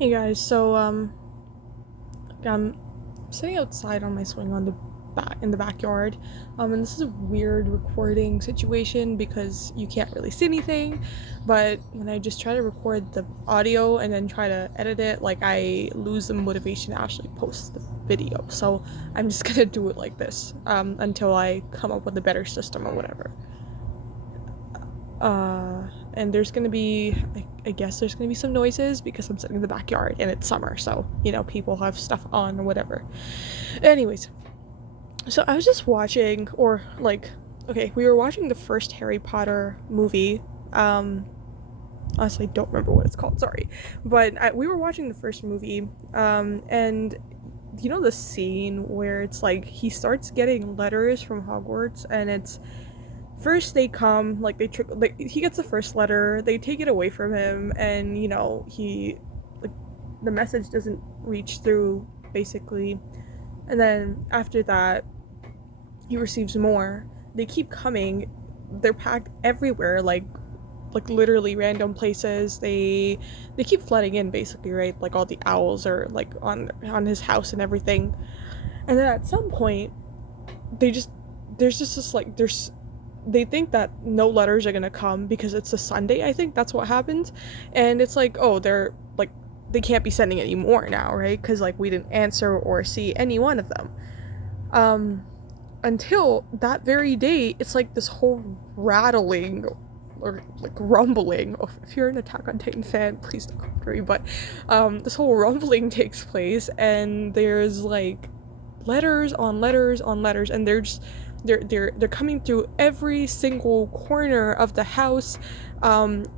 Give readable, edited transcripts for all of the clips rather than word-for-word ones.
Hey guys, so I'm sitting outside on my swing on the back in the backyard. And this is a weird recording situation because you can't really see anything, but when I just try to record the audio and then try to edit it, like I lose the motivation to actually post the video. So I'm just gonna do it like this until I come up with a better system or whatever. And there's gonna be, I guess there's gonna be some noises because I'm sitting in the backyard and it's summer, so people have stuff on or whatever. Anyways, so I was just watching, okay, we were watching the first Harry Potter movie. Honestly, don't remember what it's called. Sorry, but we were watching the first movie, and the scene where it's like he starts getting letters from Hogwarts, and it's first they come, like he gets the first letter, they take it away from him, and he, like, the message doesn't reach through basically, and then after that he receives more. They keep coming, they're packed everywhere, like literally random places. They keep flooding in basically, right? Like all the owls are like on his house and everything, and then at some point they just there's just this like there's they think that no letters are gonna come because it's a Sunday. I think that's what happened, and it's like, oh, they're like, they can't be sending any more now, right? Because like we didn't answer or see any one of them. Until that very day, it's like this whole rattling or like rumbling. Oh, if you're an Attack on Titan fan, please don't come for me. But this whole rumbling takes place, and there's like letters on letters on letters, and they're coming through every single corner of the house.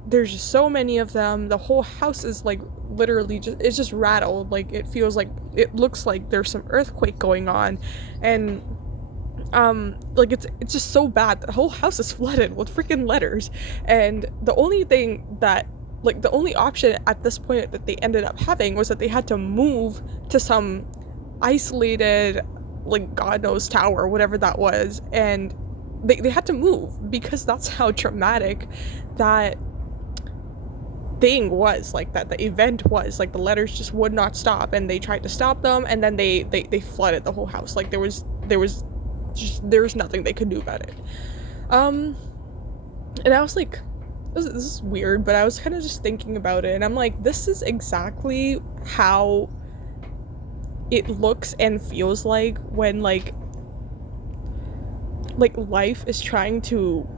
There's just so many of them. The whole house is like literally just rattled. Like it looks like there's some earthquake going on, and like it's just so bad. The whole house is flooded with freaking letters, and the only thing that, like, the only option at this point that they ended up having was that they had to move to some isolated, like, God knows, tower, whatever that was, and they had to move because that's how traumatic that thing was, like that the event was. Like the letters just would not stop, and they tried to stop them, and then they flooded the whole house. Like there was nothing they could do about it. And I was like, this is weird, but I was kind of just thinking about it, and I'm like, this is exactly how it looks and feels like when like life is trying to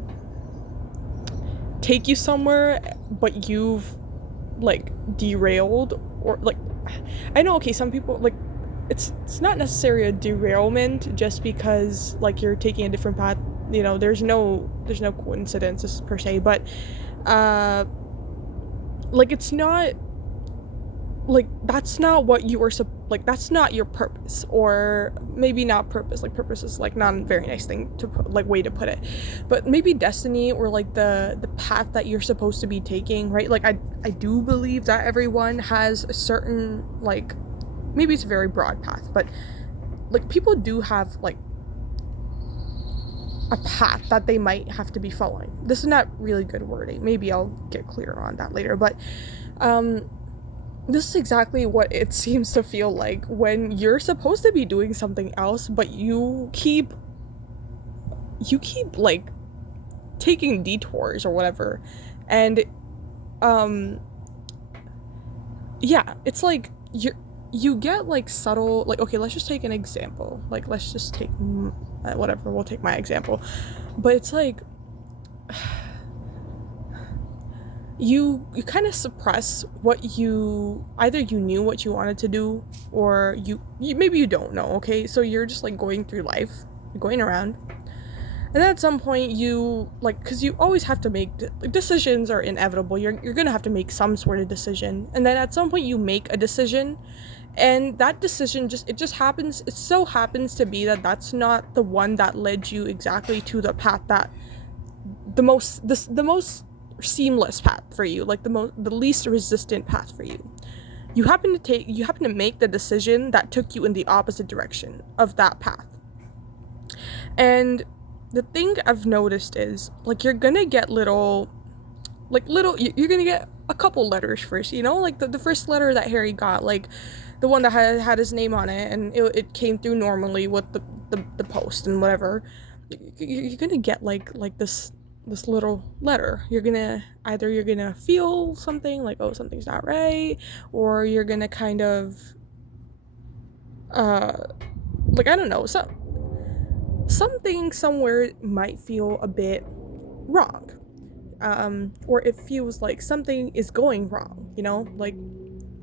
take you somewhere, but you've like derailed, or like, I know, okay, some people, like, it's not necessarily a derailment just because like you're taking a different path, there's no coincidences per se, but like it's not like, that's not what you were like, that's not your purpose. Or maybe not purpose, like purpose is like not a very nice thing to put, like, way to put it, but maybe destiny, or like the path that you're supposed to be taking, right? Like I do believe that everyone has a certain, like, maybe it's a very broad path, but like people do have like a path that they might have to be following. This is not really good wording, maybe I'll get clearer on that later, but this is exactly what it seems to feel like when you're supposed to be doing something else, but you keep like taking detours or whatever. And yeah, it's like you get like subtle, like, okay, let's just take an example, like let's just take whatever, we'll take my example, but it's like you kind of suppress what you knew what you wanted to do, or you maybe you don't know, okay? So you're just like going through life, you're going around, and then at some point you, like, because you always have to make decisions are inevitable, you're gonna have to make some sort of decision, and then at some point you make a decision, and that decision it so happens to be that that's not the one that led you exactly to the path that the most seamless path for you, like the least resistant path for you. You happen to make the decision that took you in the opposite direction of that path. And the thing I've noticed is, like, you're gonna get little like little, you're gonna get a couple letters first, you know, like the first letter that Harry got, like the one that had his name on it, and it came through normally with the post and whatever. You're gonna get like this little letter. You're gonna feel something like, oh, something's not right, or you're gonna kind of like, I don't know, something somewhere might feel a bit wrong, or it feels like something is going wrong, you know, like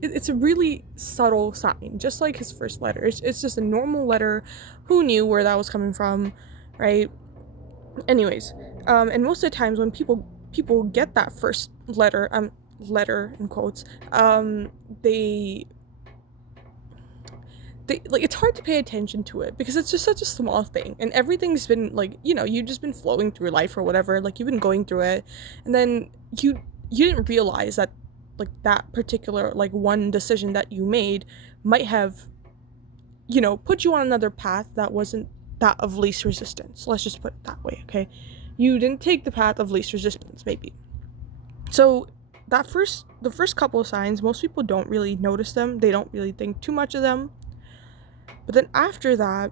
it's a really subtle sign, just like his first letter. It's just a normal letter. Who knew where that was coming from, right? Anyways, and most of the times when people get that first letter in quotes, they like, it's hard to pay attention to it because it's just such a small thing, and everything's been like, you know, you've just been flowing through life or whatever, like you've been going through it, and then you didn't realize that like that particular like one decision that you made might have, you know, put you on another path that wasn't that of least resistance. Let's just put it that way, okay? You didn't take the path of least resistance, maybe. So the first couple of signs, most people don't really notice them. They don't really think too much of them. But then after that,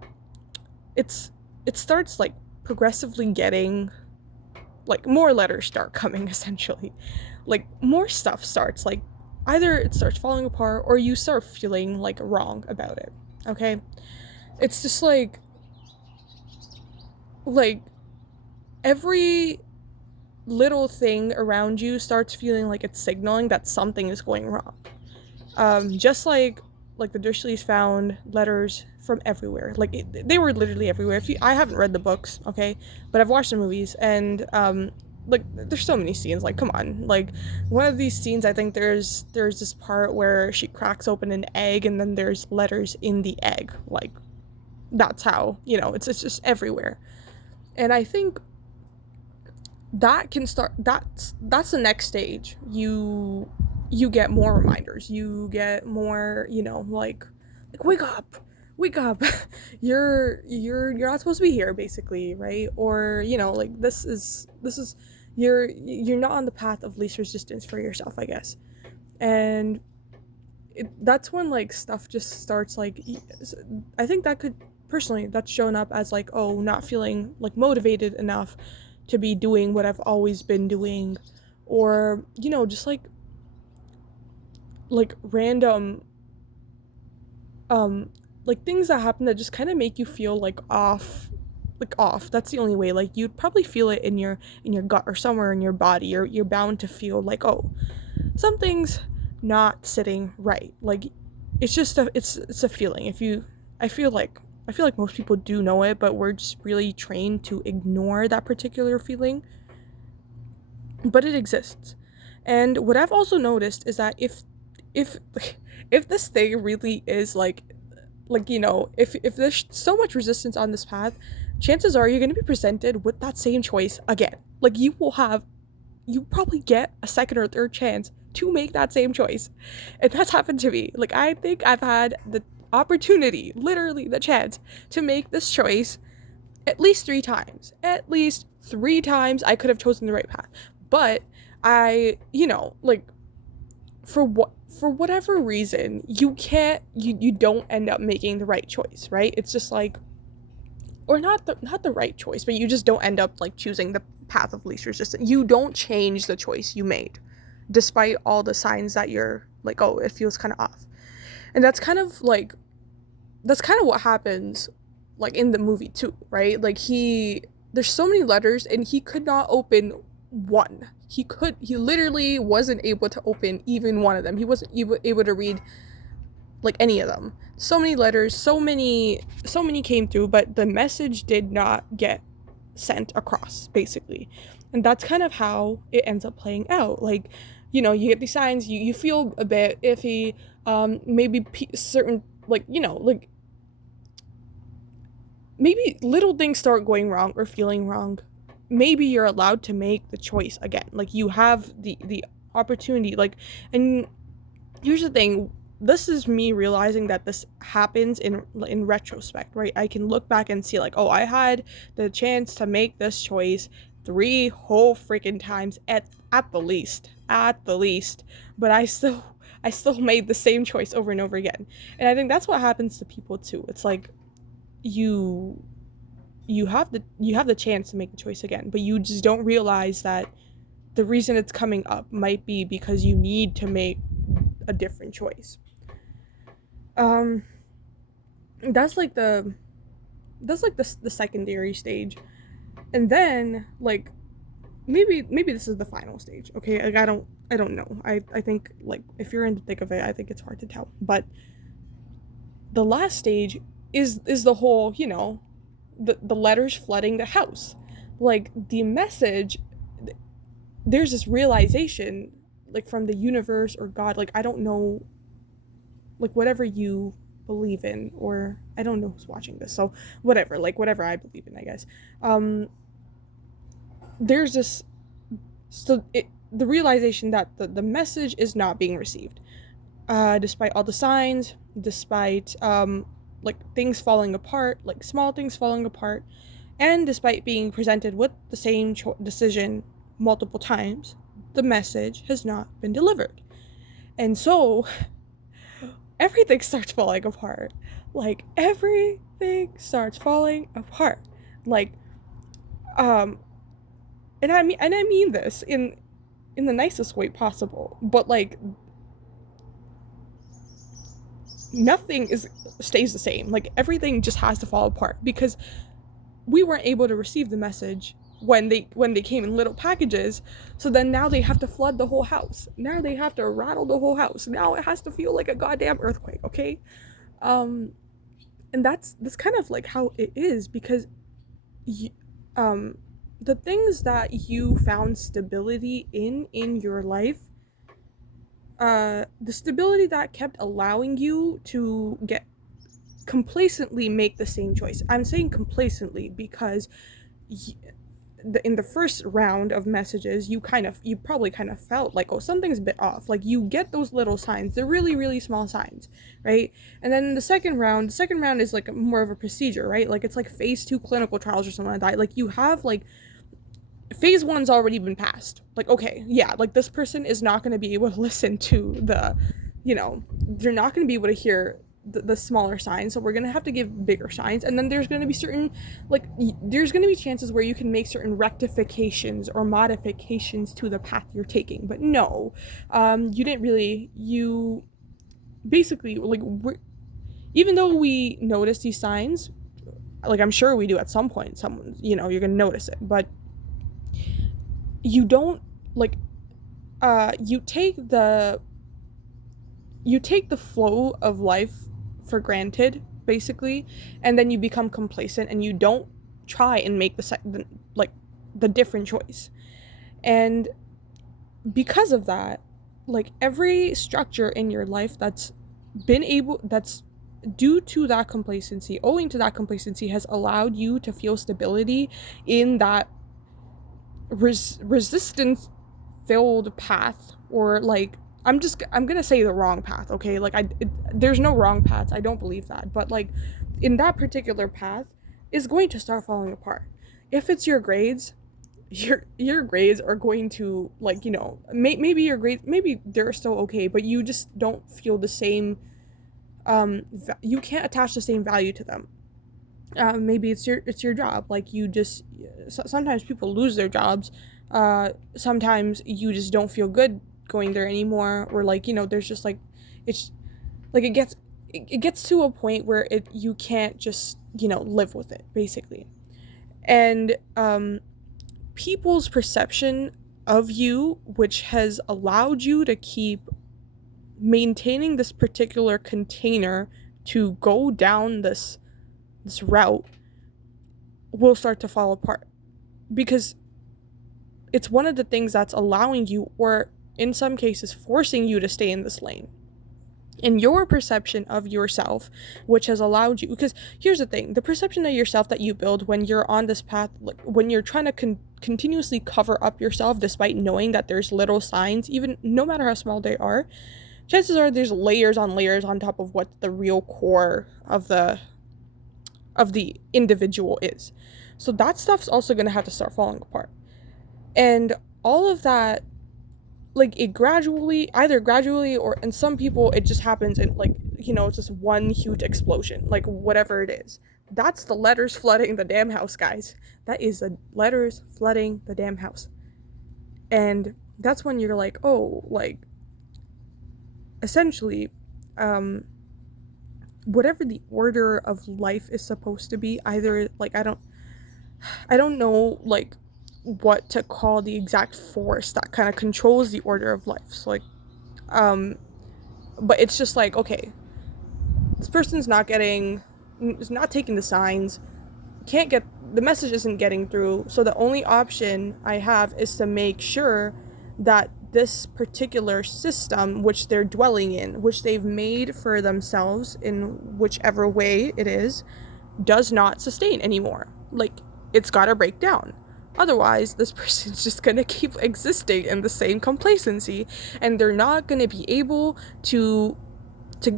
it starts like progressively getting like more letters start coming, essentially. Like more stuff starts, like either it starts falling apart or you start feeling like wrong about it. Okay? It's just like every little thing around you starts feeling like it's signaling that something is going wrong. Just like the Dursleys found letters from everywhere. Like they were literally everywhere. I haven't read the books, okay, but I've watched the movies, and like there's so many scenes. Like, come on, like one of these scenes, I think there's this part where she cracks open an egg, and then there's letters in the egg. Like that's how, you know, it's just everywhere. And I think that can start. That's the next stage. You get more reminders. You get more, you know, like wake up. you're not supposed to be here, basically, right? Or, you know, like this is you're not on the path of least resistance for yourself, I guess. And that's when like stuff just starts, like I think that could personally, that's shown up as like, oh, not feeling like motivated enough to be doing what I've always been doing, or, you know, just like random like things that happen that just kind of make you feel like off. That's the only way. Like you'd probably feel it in your gut or somewhere in your body. You're bound to feel like, oh, something's not sitting right. Like it's just it's a feeling. I feel like most people do know it, but we're just really trained to ignore that particular feeling. But it exists. And what I've also noticed is that if this thing really is like, you know, if there's so much resistance on this path, chances are you're going to be presented with that same choice again. Like you probably get a second or third chance to make that same choice. And that's happened to me. Like I think I've had the opportunity, literally the chance, to make this choice at least 3 times. At least 3 times I could have chosen the right path. But I, you know, like for whatever reason, you don't end up making the right choice, right? It's just like, or not the right choice, but you just don't end up like choosing the path of least resistance. You don't change the choice you made, despite all the signs that you're like, oh, it feels kind of off. And that's kind of what happens like in the movie too, right? Like there's so many letters and he could not open one. He literally wasn't able to open even one of them. He wasn't able to read like any of them. So many letters, so many came through, but the message did not get sent across, basically. And that's kind of how it ends up playing out. Like, you know, you get these signs, you feel a bit iffy, maybe certain, like, you know, like maybe little things start going wrong or feeling wrong. Maybe you're allowed to make the choice again. Like you have the opportunity, like, and here's the thing, this is me realizing that this happens in retrospect, right? I can look back and see like, oh, I had the chance to make this choice 3 whole freaking times at the least. At the least. But I still made the same choice over and over again. And I think that's what happens to people too. It's like you you have the chance to make the choice again, but you just don't realize that the reason it's coming up might be because you need to make a different choice. Um that's like the secondary stage. And then like maybe this is the final stage. Okay? Like I don't know. I think like if you're in the thick of it, I think it's hard to tell. But the last stage is the whole, the letters flooding the house. Like the message, there's this realization like from the universe or God, like I don't know, like whatever you believe in, or I don't know who's watching this, so whatever, like whatever I believe in, I guess. There's this, the realization that the message is not being received, despite all the signs, despite like things falling apart, like small things falling apart, and despite being presented with the same decision multiple times, the message has not been delivered. And so everything starts falling apart. Like everything starts falling apart. Like and I mean this in the nicest way possible, but like nothing stays the same. Like everything just has to fall apart because we weren't able to receive the message when they came in little packages. So then now they have to flood the whole house. Now they have to rattle the whole house. Now it has to feel like a goddamn earthquake, okay? And that's kind of like how it is, because the things that you found stability in your life, the stability that kept allowing you to get complacently make the same choice. I'm saying complacently because in the first round of messages, you probably kind of felt like, oh, something's a bit off. Like you get those little signs, they're really, really small signs, right? And then the second round is like more of a procedure, right? Like it's like phase 2 clinical trials or something like that. Like you have like phase 1's already been passed. Like, okay, yeah, like this person is not going to be able to listen to they're not going to be able to hear the smaller signs, so we're going to have to give bigger signs. And then there's going to be certain, like, there's going to be chances where you can make certain rectifications or modifications to the path you're taking. But no, you basically, like, even though we notice these signs, like, I'm sure we do at some point, you're going to notice it, but you don't, like, you take the flow of life for granted, basically, and then you become complacent and you don't try and make the different choice. And because of that, like every structure in your life that's due to that complacency, owing to that complacency, has allowed you to feel stability in that resistance filled path, or like I'm gonna say the wrong path, okay? Like there's no wrong paths, I don't believe that, but like in that particular path is going to start falling apart. If it's your grades, your grades are going to, like, maybe your grades, maybe they're still okay, but you just don't feel the same, you can't attach the same value to them. Maybe it's your job. Like you just, sometimes people lose their jobs. Sometimes you just don't feel good going there anymore, or like, there's just like, it's like it gets to a point where you can't just, live with it, basically. And people's perception of you, which has allowed you to keep maintaining this particular container to go down this route, will start to fall apart, because it's one of the things that's allowing you, or in some cases forcing you to stay in this lane. And your perception of yourself, which has allowed you, because here's the thing, the perception of yourself that you build when you're on this path, like when you're trying to continuously cover up yourself despite knowing that there's little signs, even no matter how small they are, chances are there's layers on top of what the real core of the individual is. So that stuff's also going to have to start falling apart. And all of that, like, it either gradually, or in some people it just happens in, like, it's just one huge explosion, like whatever it is. That's the letters flooding the damn house, guys. That is the letters flooding the damn house. And that's when you're like, oh, like, essentially, whatever the order of life is supposed to be, either, like, I don't know, like, what to call the exact force that kind of controls the order of life. So, like, but it's just like, okay, this person's is not taking the signs, can't get, the message isn't getting through, so the only option I have is to make sure that this particular system, which they're dwelling in, which they've made for themselves in whichever way it is, does not sustain anymore. Like, it's gotta break down. Otherwise, this person's just gonna keep existing in the same complacency, and they're not gonna be able to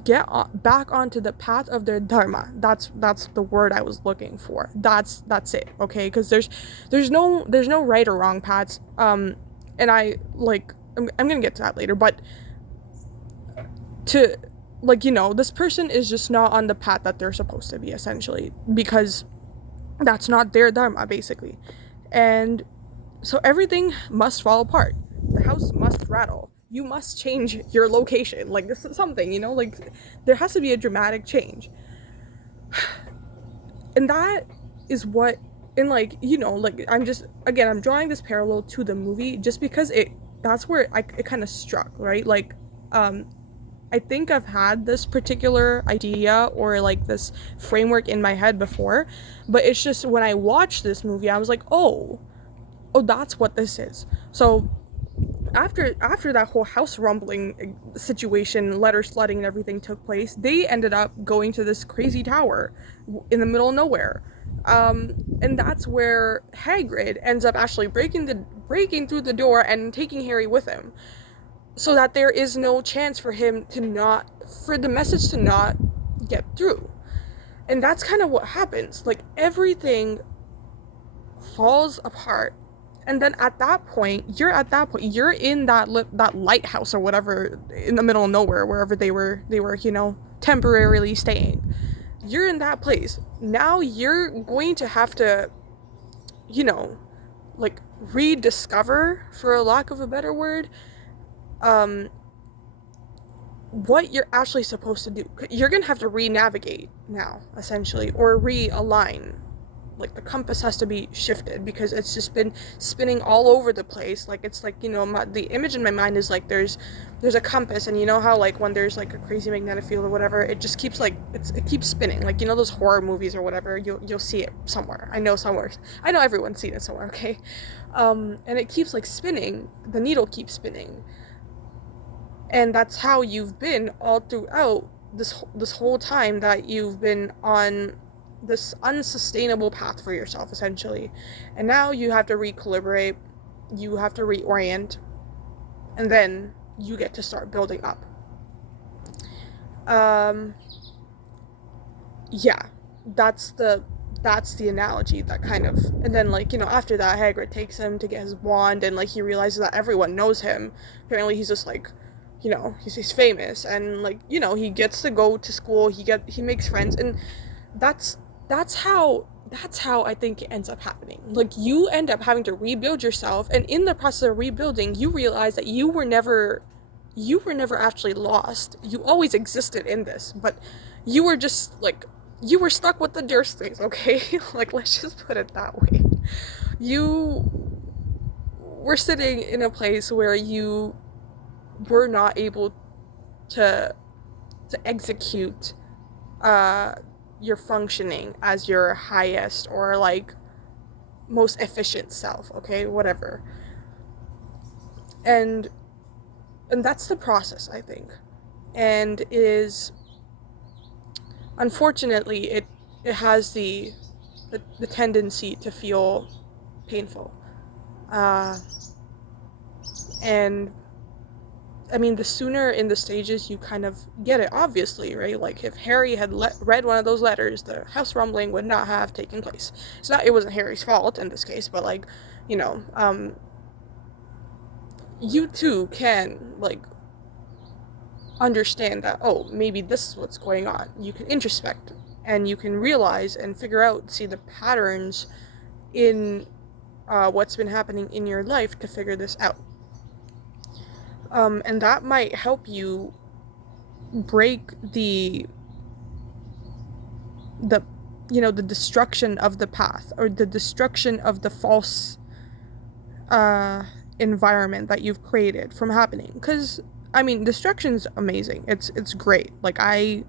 get back onto the path of their dharma. That's the word I was looking for. That's it, okay? Because there's no right or wrong paths. And I, like, I'm gonna get to that later, but to, like, this person is just not on the path that they're supposed to be, essentially, because that's not their dharma, basically. And so everything must fall apart. The house must rattle. You must change your location. Like, this is something, like, there has to be a dramatic change. And that is what, and, like, like, I'm drawing this parallel to the movie just because that's where it kind of struck, right? Like, I think I've had this particular idea or, like, this framework in my head before, but it's just when I watched this movie, I was like, oh, that's what this is. So after that whole house rumbling situation, letters flooding and everything took place, they ended up going to this crazy tower in the middle of nowhere. And that's where Hagrid ends up actually breaking through the door and taking Harry with him, so that there is no chance for the message to not get through. And that's kind of what happens. Like, everything falls apart. And then at that point, you're in that lighthouse or whatever, in the middle of nowhere, wherever they were, temporarily staying. You're in that place. Now you're going to have to, like, rediscover, for a lack of a better word, what you're actually supposed to do. You're gonna have to re-navigate now, essentially, or realign. Like, the compass has to be shifted because it's just been spinning all over the place. Like, it's like, the image in my mind is like there's a compass, and how, like, when there's, like, a crazy magnetic field or whatever, it just keeps, like, it keeps spinning. Like, those horror movies or whatever, you'll see it somewhere. I know everyone's seen it somewhere, okay? And it keeps, like, spinning. The needle keeps spinning. And that's how you've been all throughout this whole time that you've been on this unsustainable path for yourself, essentially. And now you have to recalibrate, you have to reorient, and then you get to start building up. Yeah, that's the analogy that kind of, and then, like, after that, Hagrid takes him to get his wand, and, like, he realizes that everyone knows him. Apparently he's just, like, he's famous, and, like, he gets to go to school, he makes friends, and that's how I think it ends up happening. Like, you end up having to rebuild yourself, and in the process of rebuilding, you realize that you were never actually lost. You always existed in this, but you were just, like, you were stuck with the Dursleys, okay? Like, let's just put it that way. You were sitting in a place where you were not able to execute your functioning as your highest or, like, most efficient self, okay, whatever. And that's the process, I think. And it is, unfortunately, it has the tendency to feel painful. And I mean, the sooner in the stages you kind of get it, obviously, right? Like, if Harry had read one of those letters, the house rumbling would not have taken place. It wasn't Harry's fault in this case, but, like, you too can, like, understand that, oh, maybe this is what's going on. You can introspect and you can realize and figure out, see the patterns in what's been happening in your life to figure this out. And that might help you break the the destruction of the path, or the destruction of the false environment that you've created from happening. Because I mean, destruction's amazing. It's great. Like, I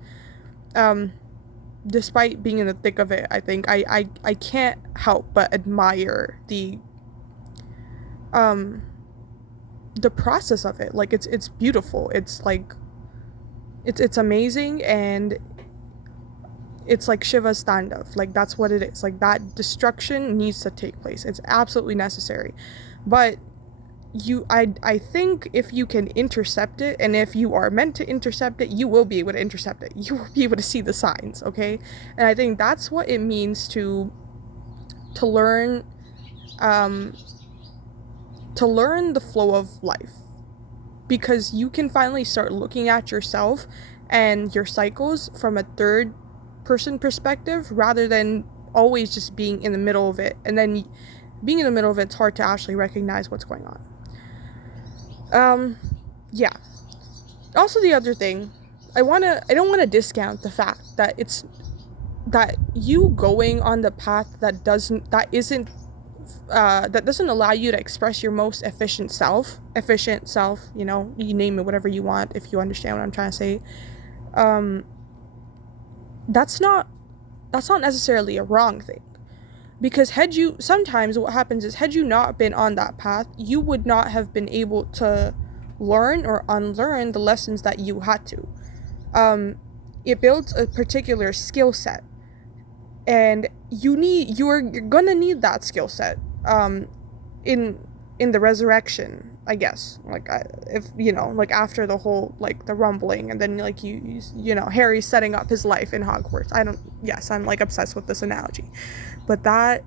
despite being in the thick of it, I think I can't help but admire the process of it. Like, it's beautiful. It's like it's amazing, and it's like Shiva's standoff. Like, that's what it is. Like, that destruction needs to take place. It's absolutely necessary. But I think if you can intercept it, and if you are meant to intercept it, you will be able to intercept it. You will be able to see the signs, okay? And I think that's what it means to learn the flow of life. Because you can finally start looking at yourself and your cycles from a third person perspective, rather than always just being in the middle of it. And then being in the middle of it's hard to actually recognize what's going on. Yeah. Also, the other thing, I don't want to discount the fact that that you going on the path that doesn't allow you to express your most efficient self, you know, you name it, whatever you want, if you understand what I'm trying to say. That's not necessarily a wrong thing. Because sometimes what happens is, had you not been on that path, you would not have been able to learn or unlearn the lessons that you had to. It builds a particular skill set, and you're gonna need that skill set in the resurrection, I guess. Like, if you know, like, after the whole, like, the rumbling, and then, like, you know, Harry's setting up his life in Hogwarts. I'm like obsessed with this analogy, but that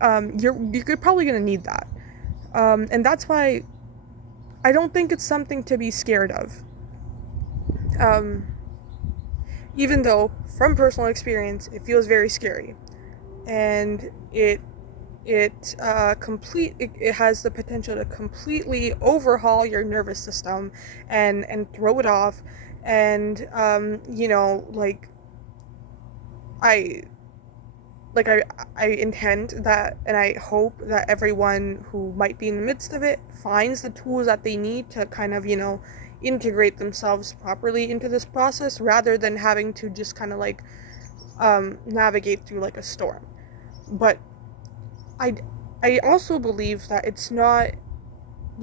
you're probably gonna need that, and that's why I don't think it's something to be scared of. Even though, from personal experience, it feels very scary, and it has the potential to completely overhaul your nervous system and throw it off. And you know, I intend that, and I hope that everyone who might be in the midst of it finds the tools that they need to kind of, you know, integrate themselves properly into this process, rather than having to just kind of like navigate through like a storm. But I also believe that there's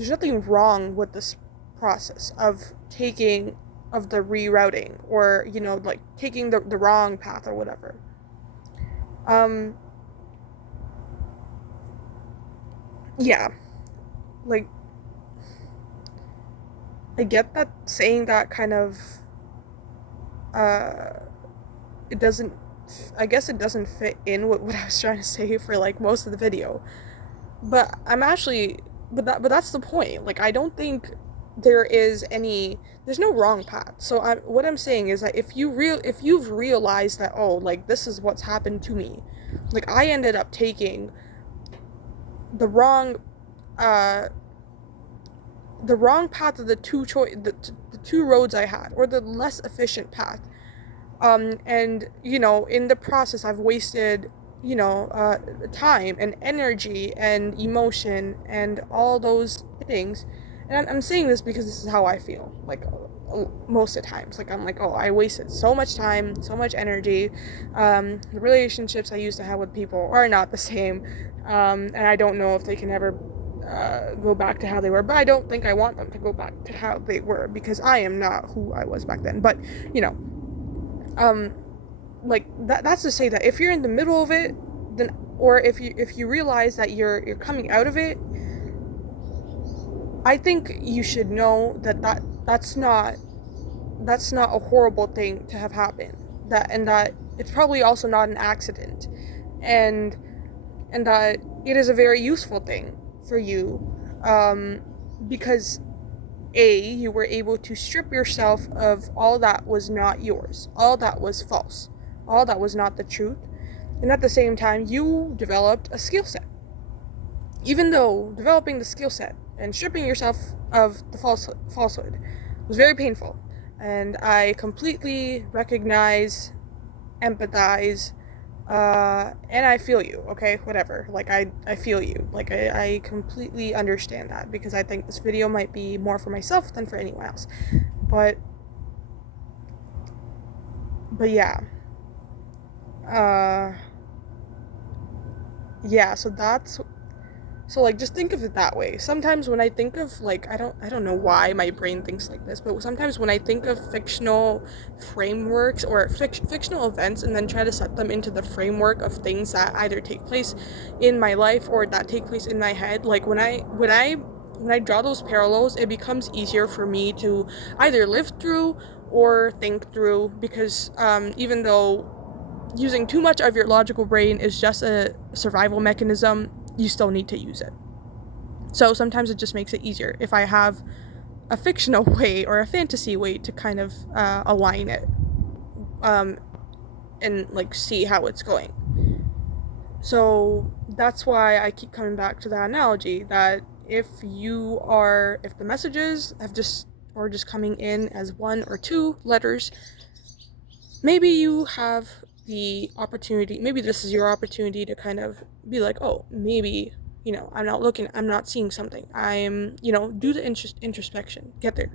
nothing wrong with this process of the rerouting, or, you know, like, taking the wrong path or whatever. Yeah, like, I get that saying that kind of, it doesn't, I guess it doesn't fit in with what I was trying to say for, like, most of the video. But that's the point. Like, I don't think there's no wrong path. So what I'm saying is that if you've realized that, oh, like, this is what's happened to me. Like, I ended up taking the wrong path of the two roads I had, or the less efficient path. And, you know, in the process, I've wasted, you know, time and energy and emotion and all those things. And I'm saying this because this is how I feel, like, most of the times. Like, I'm like, oh, I wasted so much time, so much energy. The relationships I used to have with people are not the same. And I don't know if they can ever go back to how they were, but I don't think I want them to go back to how they were, because I am not who I was back then. But, you know, like, that's to say that if you're in the middle of it, then, or if you realize that you're coming out of it, I think you should know that's not a horrible thing to have happened, that it's probably also not an accident, and that it is a very useful thing for you, because you were able to strip yourself of all that was not yours, all that was false, all that was not the truth, and at the same time, you developed a skill set. Even though developing the skill set and stripping yourself of the falsehood was very painful, and I completely recognize, empathize, and I feel you, okay? Whatever. Like, I feel you. Like, I completely understand that, because I think this video might be more for myself than for anyone else. But yeah. Yeah, so like, just think of it that way. Sometimes when I think of, like, I don't know why my brain thinks like this, but sometimes when I think of fictional frameworks or fictional events and then try to set them into the framework of things that either take place in my life or that take place in my head, like when I draw those parallels, it becomes easier for me to either live through or think through, because even though using too much of your logical brain is just a survival mechanism, you still need to use it. So sometimes it just makes it easier if I have a fictional way or a fantasy way to kind of align it, and like see how it's going. So that's why I keep coming back to that analogy, that if the messages are just coming in as 1 or 2 letters, maybe you have the opportunity, maybe this is your opportunity to kind of be like, oh, maybe, I'm not seeing something. Do the introspection, get there.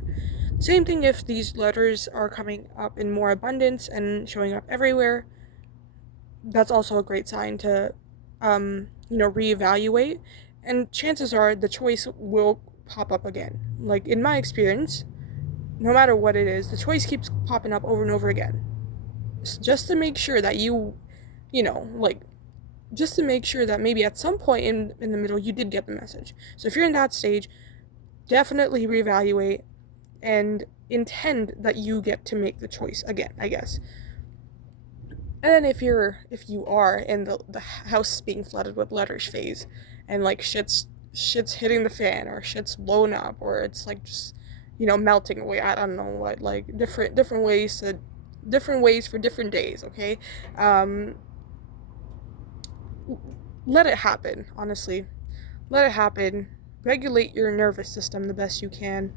Same thing if these letters are coming up in more abundance and showing up everywhere. That's also a great sign to, reevaluate. And chances are the choice will pop up again. Like, in my experience, no matter what it is, the choice keeps popping up over and over again. Just to make sure that just to make sure that maybe at some point in the middle you did get the message. So if you're in that stage, definitely reevaluate and intend that you get to make the choice again, I guess. And then if you are in the house being flooded with letters phase, and like shit's hitting the fan, or shit's blown up, or it's like just melting away, I don't know what, like different ways for different days, okay? Let it happen, honestly. Let it happen. Regulate your nervous system the best you can.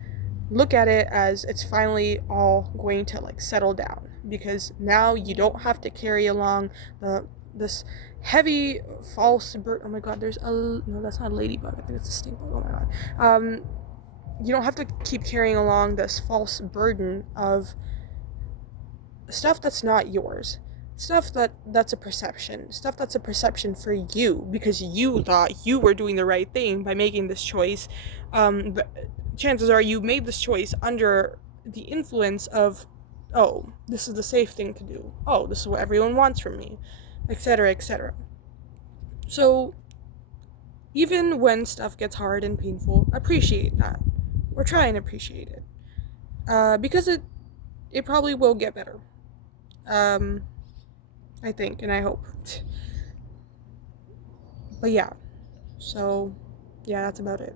Look at it as it's finally all going to like settle down, because now you don't have to carry along this heavy false oh my god, no, that's not a ladybug, I think it's a stink bug. Oh my god. You don't have to keep carrying along this false burden of stuff that's not yours, stuff that's a perception for you, because you thought you were doing the right thing by making this choice. But chances are you made this choice under the influence of, oh, this is the safe thing to do, oh, this is what everyone wants from me, etc., etc. So even when stuff gets hard and painful, appreciate that, or try and appreciate it, because it probably will get better. I think, and I hope. But yeah, so yeah, that's about it.